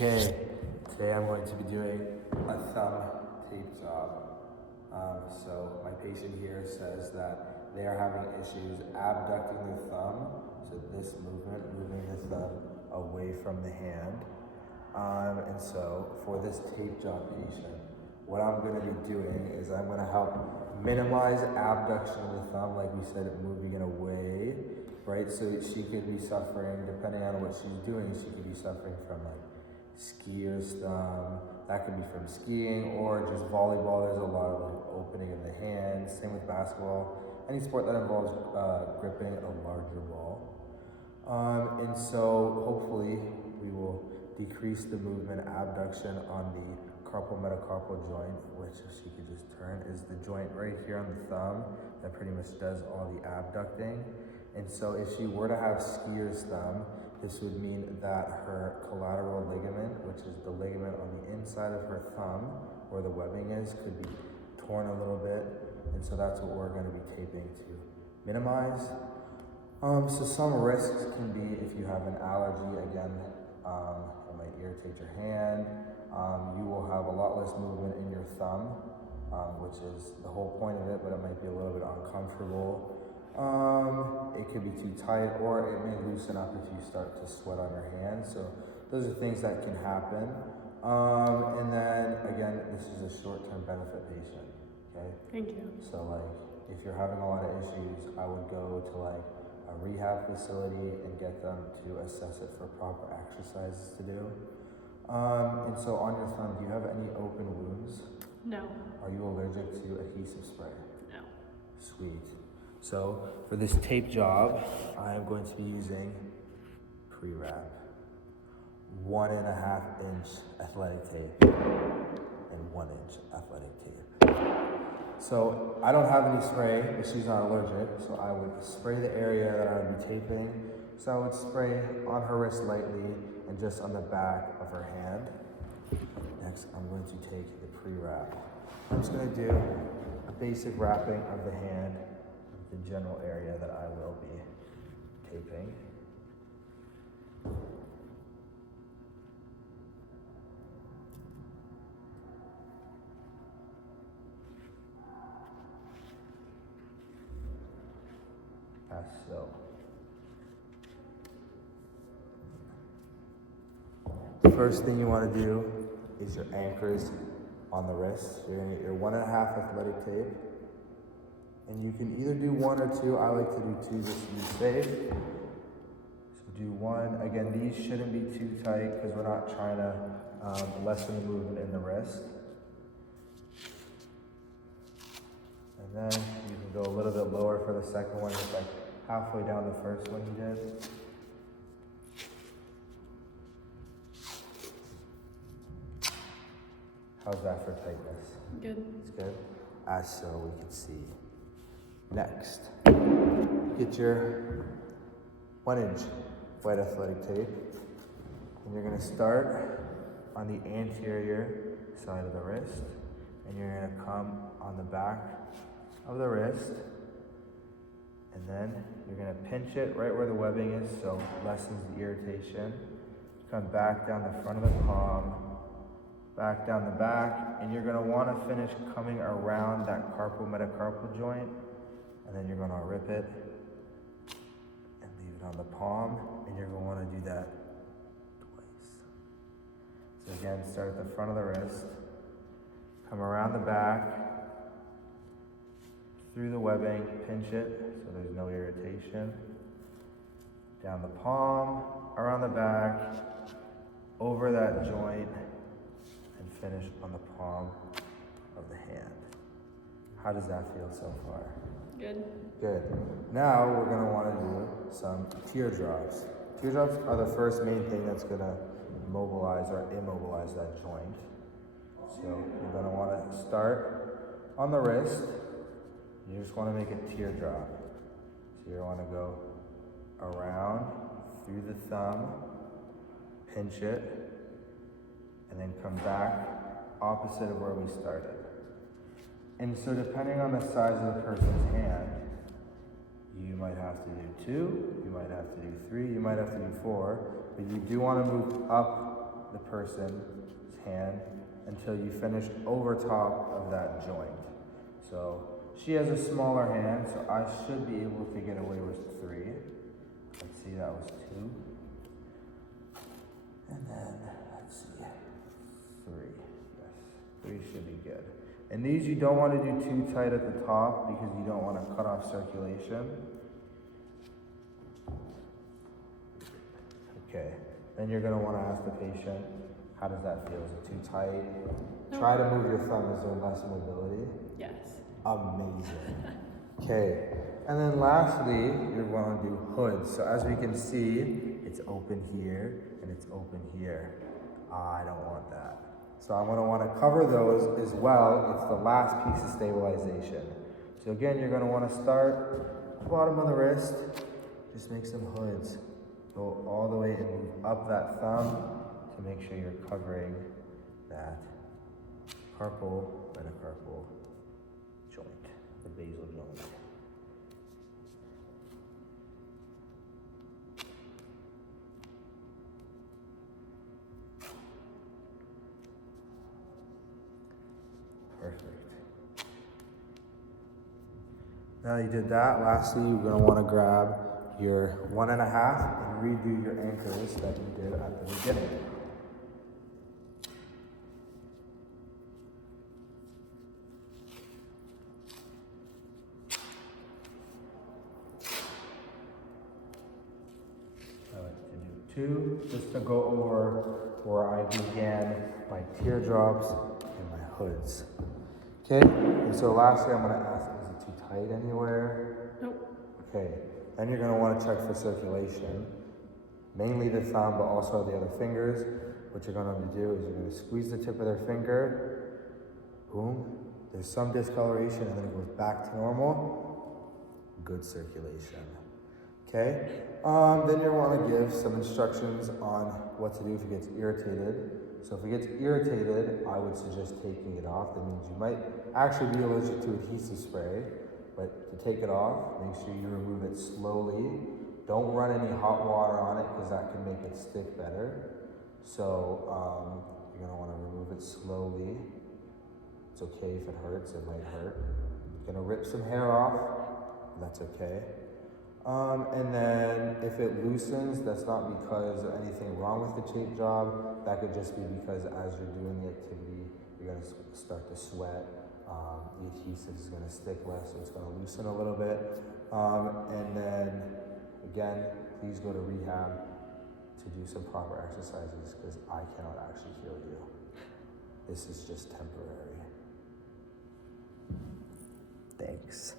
Okay, today I'm going to be doing a thumb tape job. So my patient here says that they are having issues abducting their thumb, so this movement, moving the thumb away from the hand. And so for this tape job patient, what I'm going to be doing is I'm going to help minimize abduction of the thumb, like we said, moving it away, right? So she could be suffering, depending on what she's doing, she could be suffering from like skier's thumb. That could be from skiing or just volleyball. There's a lot of like opening of the hands. Same with basketball. Any sport that involves gripping a larger ball. And so hopefully we will decrease the movement abduction on the carpal metacarpal joint, which if she could just turn is the joint right here on the thumb that pretty much does all the abducting. And so if she were to have skier's thumb, this would mean that her collateral ligament, which is the ligament on the inside of her thumb where the webbing is, could be torn a little bit. And so that's what we're going to be taping to minimize. So some risks can be if you have an allergy, again, it might irritate your hand. You will have a lot less movement in your thumb, which is the whole point of it, but it might be a little bit uncomfortable. It could be too tight, or it may loosen up if you start to sweat on your hands. So those are things that can happen. And then again, this is a short-term benefit patient, okay? Thank you. So like, if you're having a lot of issues, I would go to like a rehab facility and get them to assess it for proper exercises to do. And so on your thumb, do you have any open wounds? No. Are you allergic to adhesive spray? No. Sweet. So for this tape job, I am going to be using pre-wrap, 1.5 inch athletic tape and 1 inch athletic tape. So I don't have any spray, but she's not allergic, so I would spray the area that I would be taping. So I would spray on her wrist lightly and just on the back of her hand. Next, I'm going to take the pre-wrap. I'm just going to do a basic wrapping of the hand, the general area that I will be taping. As so. The first thing you want to do is your anchors on the wrist. You're going to get your 1.5 athletic tape. And you can either do 1 or 2. I like to do 2 just to be safe. So do 1. Again, these shouldn't be too tight because we're not trying to lessen the movement in the wrist. And then you can go a little bit lower for the second one, just like halfway down the first one you did. How's that for tightness? Good. It's good. As so we can see. Next, get your 1 inch white athletic tape, and you're going to start on the anterior side of the wrist, and you're going to come on the back of the wrist, and then you're going to pinch it right where the webbing is, so lessens the irritation. Come back down the front of the palm, back down the back, and you're going to want to finish coming around that carpal metacarpal joint. And then you're going to rip it and leave it on the palm, and you're going to want to do that twice. So again, start at the front of the wrist, come around the back, through the webbing, pinch it so there's no irritation, down the palm, around the back, over that joint, and finish on the palm of the hand. How does that feel so far? Good. Good. Now we're going to want to do some teardrops. Teardrops are the first main thing that's going to mobilize or immobilize that joint. So you're going to want to start on the wrist. You just want to make a teardrop. So you want to go around through the thumb, pinch it, and then come back opposite of where we started. And so depending on the size of the person's hand, you might have to do 2, you might have to do 3, you might have to do 4, but you do want to move up the person's hand until you finish over top of that joint. So she has a smaller hand, so I should be able to get away with 3. Let's see, that was 2. And then, let's see, 3. Yes, 3 should be good. And these you don't want to do too tight at the top because you don't want to cut off circulation. Okay, then you're going to want to ask the patient, how does that feel? Is it too tight? No. Try to move your thumb. Is there less mobility? Yes. Amazing. Okay, and then lastly, you're going to do hoods. So as we can see, it's open here and it's open here. I don't want that. So I'm going to want to cover those as well. It's the last piece of stabilization. So again, you're going to want to start bottom of the wrist. Just make some hoods. Go all the way and move up that thumb to make sure you're covering that carpal metacarpal joint, the basal joint. Perfect. Now you did that, lastly, you're going to want to grab your 1.5 and redo your anchors that you did at the beginning. I like to do 2, just to go over where I began my teardrops and my hoods. Okay, and so lastly I'm going to ask, is it too tight anywhere? Nope. Okay, then you're going to want to check for circulation, mainly the thumb, but also the other fingers. What you're going to do is you're going to squeeze the tip of their finger, boom, there's some discoloration and then it goes back to normal, good circulation. Okay, then you want to give some instructions on what to do if it gets irritated. So if it gets irritated, I would suggest taking it off. That means you might actually be allergic to adhesive spray, but to take it off, make sure you remove it slowly. Don't run any hot water on it because that can make it stick better. So you're gonna want to remove it slowly. It's okay if it hurts, it might hurt. You're gonna rip some hair off, that's okay. And then if it loosens, that's not because of anything wrong with the tape job. That could just be because as you're doing the activity, you're going to start to sweat. The adhesive is going to stick less, so it's going to loosen a little bit. And then, again, please go to rehab to do some proper exercises because I cannot actually heal you. This is just temporary. Thanks.